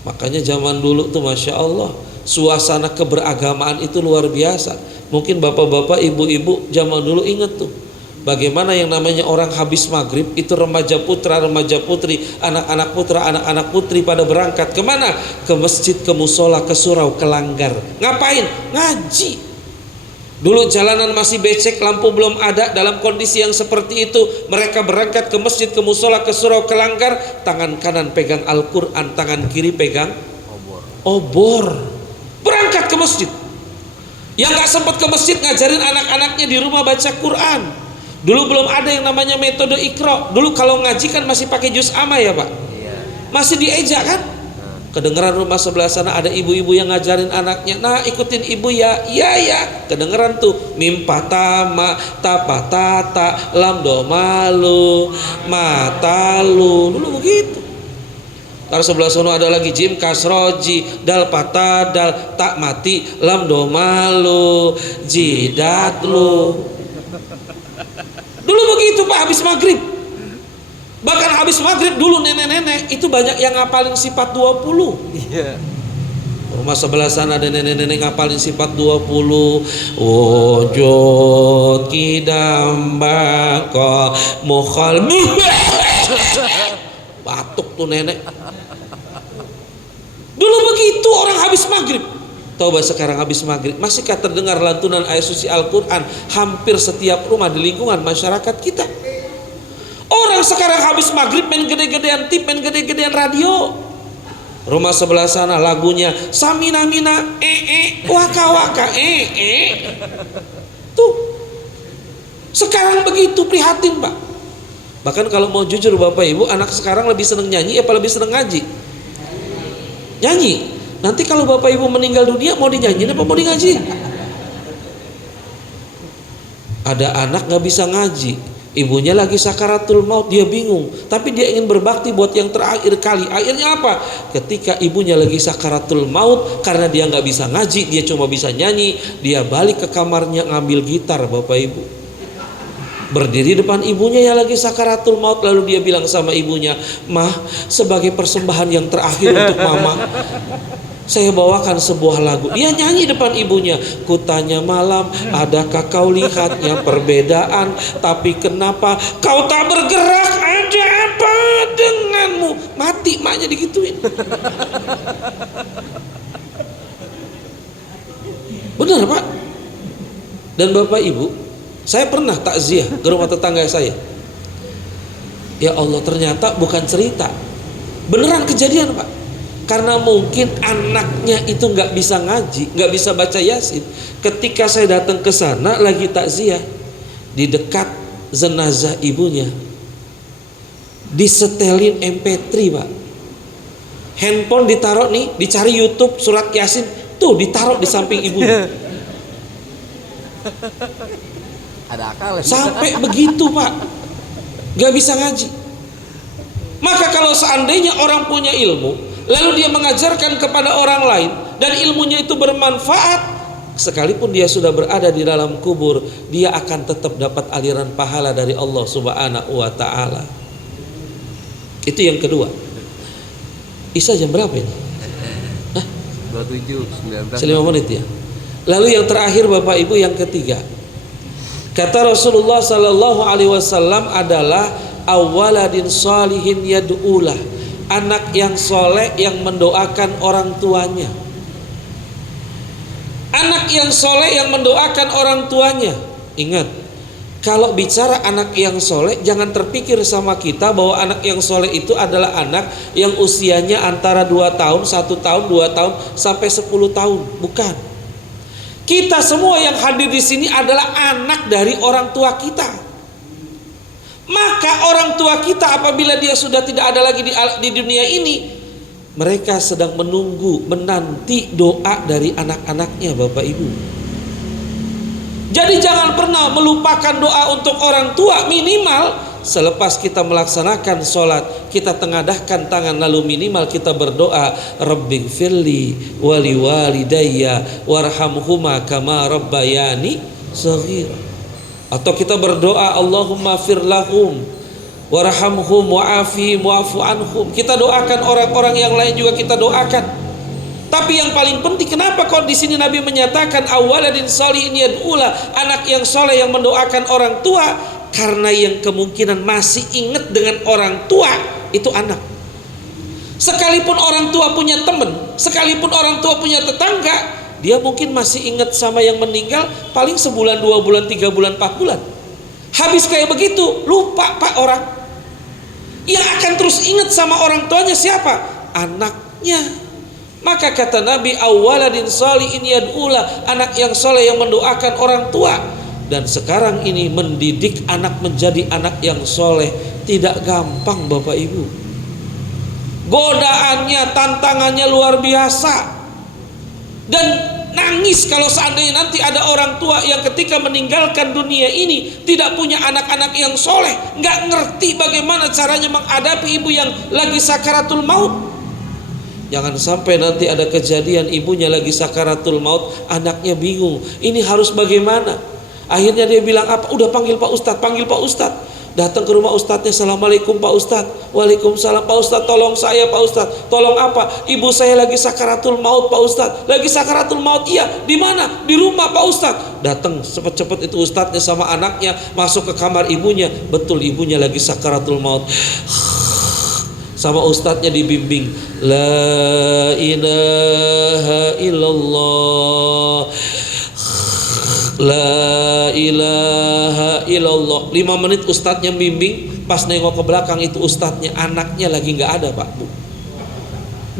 Makanya zaman dulu tuh Masya Allah, suasana keberagamaan itu luar biasa. Mungkin bapak-bapak, ibu-ibu zaman dulu ingat tuh, bagaimana yang namanya orang habis maghrib itu remaja putra, remaja putri, anak-anak putra, anak-anak putri pada berangkat kemana? Ke masjid, ke musola, ke surau, ke langgar. Ngapain? Ngaji. Dulu jalanan masih becek, lampu belum ada. Dalam kondisi yang seperti itu, mereka berangkat ke masjid, ke musola, ke surau, ke langgar. Tangan kanan pegang Al-Quran, tangan kiri pegang obor. Berangkat ke masjid. Yang gak sempat ke masjid ngajarin anak-anaknya di rumah baca Quran. Dulu belum ada yang namanya metode Iqra. Dulu kalau ngaji kan masih pakai juz amma ya Pak. Masih dieja kan. Kedengeran rumah sebelah sana ada ibu-ibu yang ngajarin anaknya, nah ikutin ibu ya, iya ya. Kedengeran tuh mim patama tapatata lam do malu matalu. Dulu begitu. Taruh sebelah sana ada lagi jim kasroji dal patah dal tak mati lam do malu jidat lu. Dulu begitu Pak habis maghrib. Bahkan habis maghrib dulu nenek-nenek itu banyak yang ngapalin sifat 20. Iya. Rumah sebelah sana ada nenek-nenek ngapalin sifat 20. Wujud kidamba ko mukhal. Batuk tuh nenek. Dulu begitu orang habis maghrib. Coba sekarang habis maghrib, masihkah terdengar lantunan ayat suci Al-Quran hampir setiap rumah di lingkungan masyarakat kita? Orang sekarang habis maghrib main gede-gedean tip, main gede-gedean radio. Rumah sebelah sana lagunya Samina Mina waka waka Tuh. Sekarang begitu, prihatin Pak. Bahkan kalau mau jujur Bapak Ibu, anak sekarang lebih seneng nyanyi apa lebih seneng ngaji? Nyanyi. Nanti kalau Bapak Ibu meninggal dunia mau dinyanyiin apa mau di ngaji? Ada anak gak bisa ngaji, ibunya lagi sakaratul maut, dia bingung, tapi dia ingin berbakti buat yang terakhir kali. Akhirnya apa? Ketika ibunya lagi sakaratul maut, karena dia nggak bisa ngaji, dia cuma bisa nyanyi, dia balik ke kamarnya ngambil gitar Bapak Ibu, berdiri depan ibunya yang lagi sakaratul maut, lalu dia bilang sama ibunya, "Mah, sebagai persembahan yang terakhir untuk mama, saya bawakan sebuah lagu." Dia nyanyi depan ibunya, "Kutanya malam, adakah kau lihatnya perbedaan? Tapi kenapa kau tak bergerak? Ada apa denganmu?" Mati maknya digituin. Benar Pak. Dan Bapak Ibu, saya pernah takziah ke rumah tetangga saya. Ya Allah, ternyata bukan cerita, beneran kejadian Pak. Karena mungkin anaknya itu nggak bisa ngaji, nggak bisa baca Yasin. Ketika saya datang ke sana lagi takziah, di dekat jenazah ibunya disetelin MP3 Pak. Handphone ditaruh nih, dicari YouTube surat Yasin, tuh ditaruh di samping ibunya. Ada akal. Sampai begitu Pak, nggak bisa ngaji. Maka kalau seandainya orang punya ilmu, lalu dia mengajarkan kepada orang lain dan ilmunya itu bermanfaat, sekalipun dia sudah berada di dalam kubur, dia akan tetap dapat aliran pahala dari Allah Subhanahu wa taala. Itu yang kedua. Isa jam berapa ini? 27, 19. 5 menit ya. Lalu yang terakhir Bapak Ibu, yang ketiga, kata Rasulullah sallallahu alaihi wasallam adalah awaladin sholihin yad'ulah, anak yang soleh yang mendoakan orang tuanya. Anak yang soleh yang mendoakan orang tuanya. Ingat, kalau bicara anak yang soleh, jangan terpikir sama kita bahwa anak yang soleh itu adalah anak yang usianya antara 2 tahun, 1 tahun, 2 tahun sampai 10 tahun. Bukan. Kita semua yang hadir di sini adalah anak dari orang tua kita. Maka orang tua kita apabila dia sudah tidak ada lagi di dunia ini, mereka sedang menanti doa dari anak-anaknya Bapak Ibu. Jadi jangan pernah melupakan doa untuk orang tua. Minimal selepas kita melaksanakan sholat, kita tengadahkan tangan, lalu minimal kita berdoa, Rabbighfirli wali walidayya warhamhuma kama rabbayani shaghira. Atau kita berdoa, Allahumma fir lahum warhamhum wa'afihim wa'fu anhum. Kita doakan orang-orang yang lain juga kita doakan. Tapi yang paling penting, kenapa kok di sini Nabi menyatakan awaladin sholihin yad'ulah, anak yang soleh yang mendoakan orang tua? Karena yang kemungkinan masih ingat dengan orang tua itu anak. Sekalipun orang tua punya teman, sekalipun orang tua punya tetangga, dia mungkin masih ingat sama yang meninggal paling sebulan, 2 bulan, 3 bulan, 4 bulan. Habis kayak begitu, lupa Pak orang. Yang akan terus ingat sama orang tuanya siapa? Anaknya. Maka kata Nabi, awaladin sholihin yad'ulah, anak yang soleh yang mendoakan orang tua. Dan sekarang ini mendidik anak menjadi anak yang soleh tidak gampang Bapak Ibu. Godaannya, tantangannya luar biasa. Dan nangis kalau seandainya nanti ada orang tua yang ketika meninggalkan dunia ini tidak punya anak-anak yang soleh, nggak ngerti bagaimana caranya menghadapi ibu yang lagi sakaratul maut. Jangan sampai nanti ada kejadian ibunya lagi sakaratul maut, anaknya bingung, ini harus bagaimana. Akhirnya dia bilang apa? Udah panggil Pak Ustadz, panggil Pak Ustadz. Datang ke rumah Ustadznya, Assalamualaikum Pak Ustadz. Waalaikumsalam Pak Ustadz, tolong saya Pak Ustadz. Tolong apa? Ibu saya lagi sakaratul maut Pak Ustadz. Lagi sakaratul maut? Iya. Di mana? Di rumah Pak Ustadz. Datang cepet-cepet itu Ustadznya sama anaknya masuk ke kamar ibunya. Betul, ibunya lagi sakaratul maut. Sama Ustadznya dibimbing, La ilaha illallah, La ilaha illallah. 5 menit Ustadznya bimbing, pas nengok ke belakang itu Ustadznya, anaknya lagi nggak ada Pak Bu.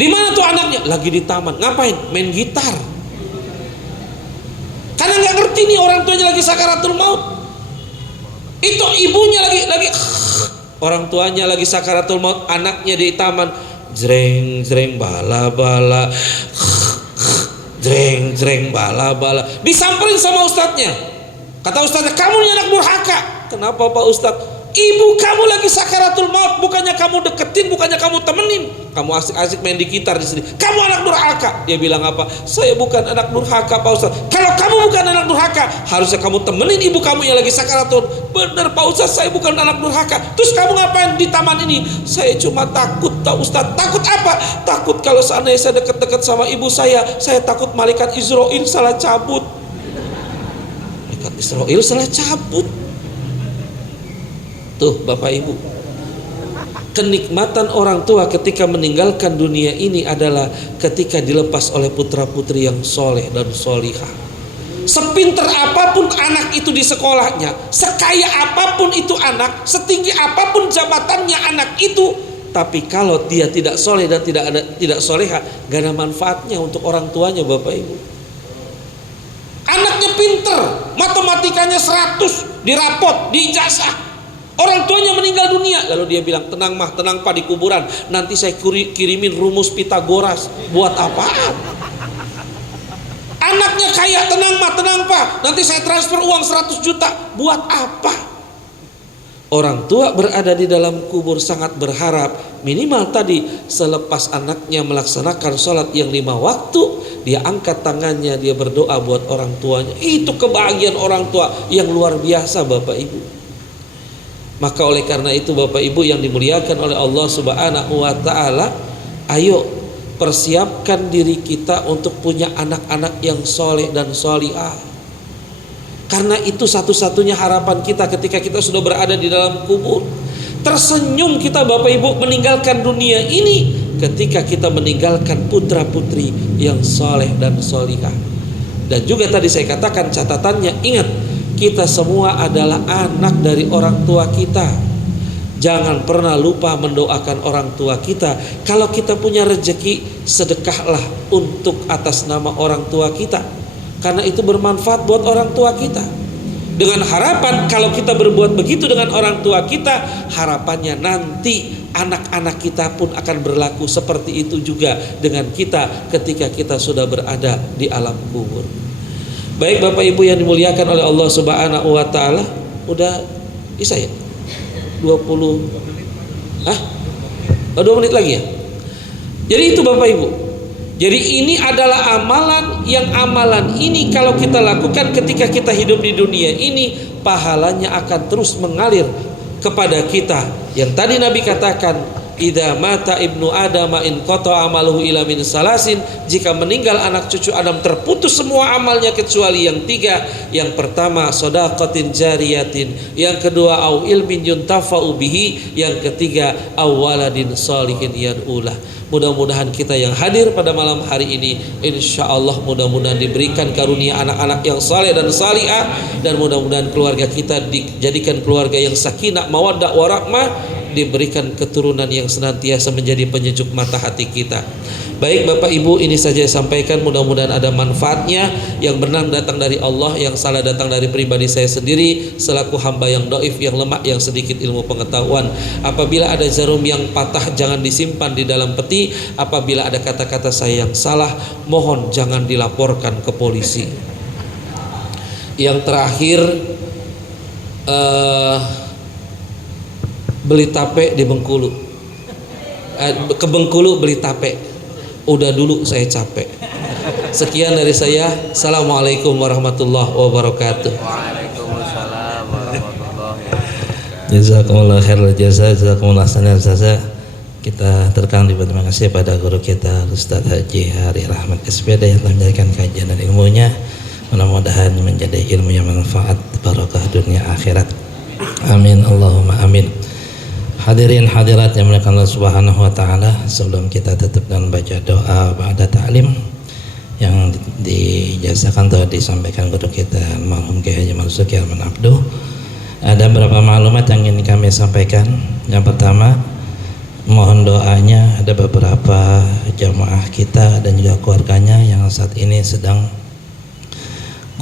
Di mana tuh anaknya? Lagi di taman. Ngapain? Main gitar. Karena nggak ngerti nih orang tuanya lagi sakaratul maut. Itu ibunya lagi orang tuanya lagi sakaratul maut, anaknya di taman, jreng jreng bala bala, jreng jreng bala bala. Disamperin sama ustadznya. Kata ustadznya, kamu ini anak durhaka. Kenapa Pak Ustadz? Ibu kamu lagi sakaratul maut, bukannya kamu deketin, bukannya kamu temenin, kamu asik-asik main di gitar di sini. Kamu anak durhaka. Dia bilang apa? Saya bukan anak durhaka Pak Ustadz. Kalau kamu bukan anak durhaka, harusnya kamu temenin ibu kamu yang lagi sakaratul. Bener Pak Ustadz, saya bukan anak durhaka. Terus kamu ngapain di taman ini? Saya cuma takut Pak Ustadz. Takut apa? Takut kalau seandainya saya deket-deket sama ibu saya takut malaikat Israel salah cabut. Malaikat Israel salah cabut. Tuh Bapak Ibu, kenikmatan orang tua ketika meninggalkan dunia ini adalah ketika dilepas oleh putra putri yang soleh dan solihah. Sepinter apapun anak itu di sekolahnya, sekaya apapun itu anak, setinggi apapun jabatannya anak itu, tapi kalau dia tidak soleh dan tidak solehah, gak ada manfaatnya untuk orang tuanya Bapak Ibu. Anaknya pinter, matematikanya 100, dirapot, diijazah. Orang tuanya meninggal dunia, lalu dia bilang, tenang mah, tenang Pak, di kuburan nanti saya kirimin rumus Pitagoras. Buat apaan? Anaknya kaya, tenang mah, tenang Pak, nanti saya transfer uang 100 juta. Buat apa? Orang tua berada di dalam kubur sangat berharap minimal tadi selepas anaknya melaksanakan sholat yang 5 waktu, dia angkat tangannya, dia berdoa buat orang tuanya. Itu kebahagiaan orang tua yang luar biasa Bapak Ibu. Maka oleh karena itu Bapak Ibu yang dimuliakan oleh Allah Subhanahu wa taala, ayo persiapkan diri kita untuk punya anak-anak yang soleh dan solihah. Karena itu satu-satunya harapan kita ketika kita sudah berada di dalam kubur. Tersenyum kita Bapak Ibu meninggalkan dunia ini ketika kita meninggalkan putra-putri yang soleh dan solihah. Dan juga tadi saya katakan catatannya, ingat, kita semua adalah anak dari orang tua kita. Jangan pernah lupa mendoakan orang tua kita. Kalau kita punya rezeki, sedekahlah untuk atas nama orang tua kita, karena itu bermanfaat buat orang tua kita. Dengan harapan kalau kita berbuat begitu dengan orang tua kita, harapannya nanti anak-anak kita pun akan berlaku seperti itu juga dengan kita ketika kita sudah berada di alam kubur. Baik Bapak Ibu yang dimuliakan oleh Allah Subhanahu wa taala, udah bisa ya? 20 2 menit lagi ya. Jadi itu Bapak Ibu. Jadi ini adalah amalan ini kalau kita lakukan ketika kita hidup di dunia ini, pahalanya akan terus mengalir kepada kita. Yang tadi Nabi katakan, idza mata ibnu adam in qata amaluhu ila min salasin, jika meninggal anak cucu Adam terputus semua amalnya kecuali yang 3. Yang pertama shadaqatin jariyatin, yang kedua au ilmin yuntafa'u bihi, yang ketiga au waladin sholihin yad'ulah. Mudah-mudahan kita yang hadir pada malam hari ini, insya Allah mudah-mudahan diberikan karunia anak-anak yang saleh dan salihah, dan mudah-mudahan keluarga kita dijadikan keluarga yang sakinah mawaddah warahmah, diberikan keturunan yang senantiasa menjadi penyejuk mata hati kita. Baik Bapak Ibu, ini saja saya sampaikan, mudah-mudahan ada manfaatnya. Yang benar datang dari Allah, yang salah datang dari pribadi saya sendiri selaku hamba yang dhaif, yang lemah, yang sedikit ilmu pengetahuan. Apabila ada jarum yang patah, jangan disimpan di dalam peti. Apabila ada kata-kata saya yang salah, mohon jangan dilaporkan ke polisi. Yang terakhir, beli tape di Bengkulu, ke Bengkulu beli tape. Udah dulu, saya capek. Sekian dari saya. Assalamualaikum warahmatullahi wabarakatuh. Waalaikumsalam warahmatullahi wabarakatuh. Jazakumullah khairul jazaa, jazakumullah khairan jazaa. Kita terima kasih pada guru kita Ustaz Haji Hari Rahmat SPD yang telah menjadikan kajian dan ilmunya. Mudah-mudahan menjadi ilmu yang manfaat, barakah dunia akhirat. Amin Allahumma amin. Hadirin hadirat yang dimuliakan Allah Subhanahu wa taala, sebelum kita tutup dan baca doa ba'da ta'lim yang dijazakan atau disampaikan guru kita almarhum Kiai Haji Marzuki Arman Abduh, ada beberapa maklumat yang ingin kami sampaikan. Yang pertama, mohon doanya, ada beberapa jamaah kita dan juga keluarganya yang saat ini sedang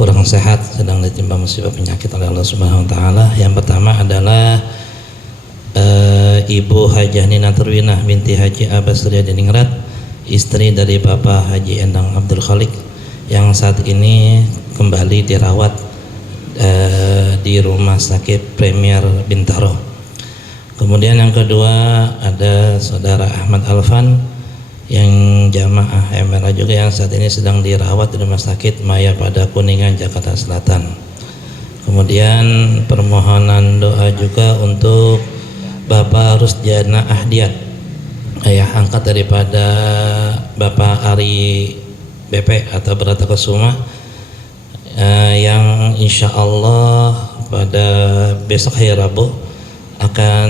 kurang sehat, sedang ditimpa musibah penyakit oleh Allah Subhanahu wa taala. Yang pertama adalah Ibu Hajah Nina Turwinah binti Haji Abbas Riyadiningrat, istri dari Bapak Haji Endang Abdul Khalik, yang saat ini kembali dirawat di Rumah Sakit Premier Bintaro. Kemudian yang kedua ada Saudara Ahmad Alfan yang jamaah MRA juga, yang saat ini sedang dirawat di Rumah Sakit Maya pada Kuningan, Jakarta Selatan. Kemudian permohonan doa juga untuk Bapak Rusdiana Ahdiat, ayah angkat daripada Bapak Ari BP atau Brata Kesuma, yang insya Allah pada besok hari Rabu akan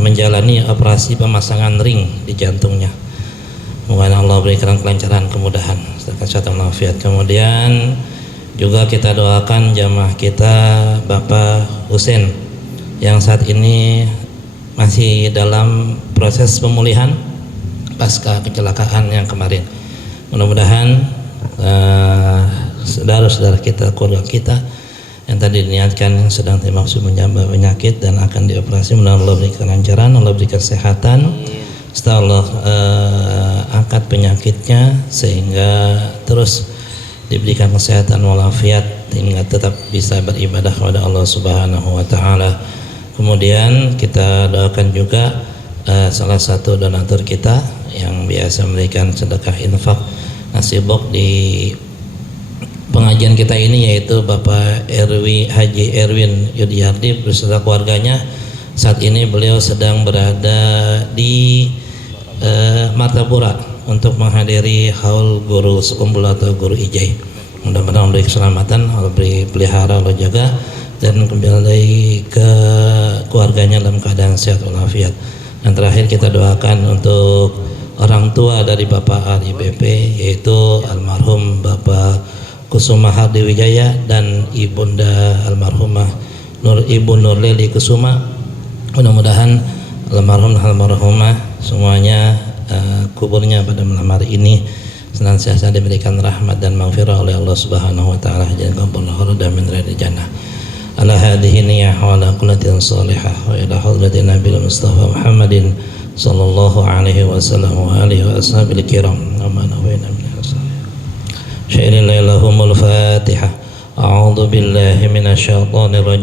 menjalani operasi pemasangan ring di jantungnya. Semoga Allah berikan kelancaran, kemudahan serta kesehatan walafiat. Kemudian juga kita doakan jamaah kita Bapak Husein yang saat ini masih dalam proses pemulihan pasca kecelakaan yang kemarin. Mudah-mudahan saudara-saudara kita, keluarga kita yang tadi diniatkan sedang termasuk menyambah penyakit dan akan dioperasi, mudah-mudahan Allah berikan kelancaran, Allah berikan kesehatan, setelah Allah angkat penyakitnya sehingga terus diberikan kesehatan walafiat hingga tetap bisa beribadah kepada Allah Subhanahu wa taala. Kemudian kita doakan juga salah satu donatur kita yang biasa memberikan sedekah infak nasi bok di pengajian kita ini, yaitu Bapak Haji Erwin Yudiyardi beserta keluarganya. Saat ini beliau sedang berada di Martapura untuk menghadiri haul guru sekumpul atau guru ijai. Mudah-mudahan Allah keselamatan, Allah beri pelihara, Allah jaga, dan kembali ke keluarganya dalam keadaan sehat walafiat. Dan terakhir kita doakan untuk orang tua dari Bapak Ali BP, yaitu almarhum Bapak Kusuma Hardi Wijaya dan ibunda almarhumah Ibu Nurleli Kusuma. Mudah-mudahan almarhum dan almarhumah semuanya kuburnya pada malam hari ini senantiasa diberikan rahmat dan maghfirah oleh Allah Subhanahu wa taala, dan qabullahu dan min ridha jannah. Ala hadhihi niyyah wa ala kullatin salihah wa ila hadratin Nabil Mustafa Muhammadin sallallahu alaihi wasallam wa alihi wa ashabil kiram. Aman wa inna min syairil lahumul Fatihah. A'udzu billahi minasy syaithanir rajim.